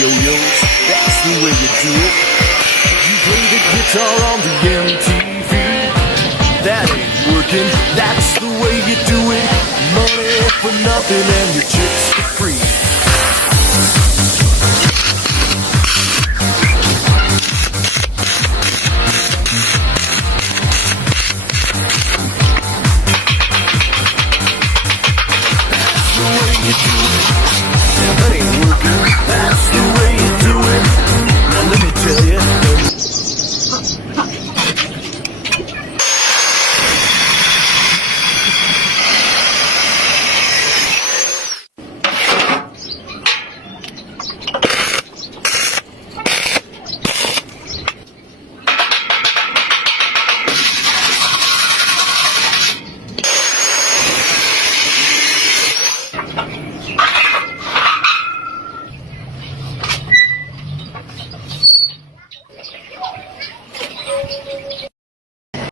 yo-yos, that's the way you do it. You play the guitar on the MTV, that ain't working, that's the way you do it. Money for nothing and your chicks for free. That ain't working, that's the way you do it. Now let me tell you.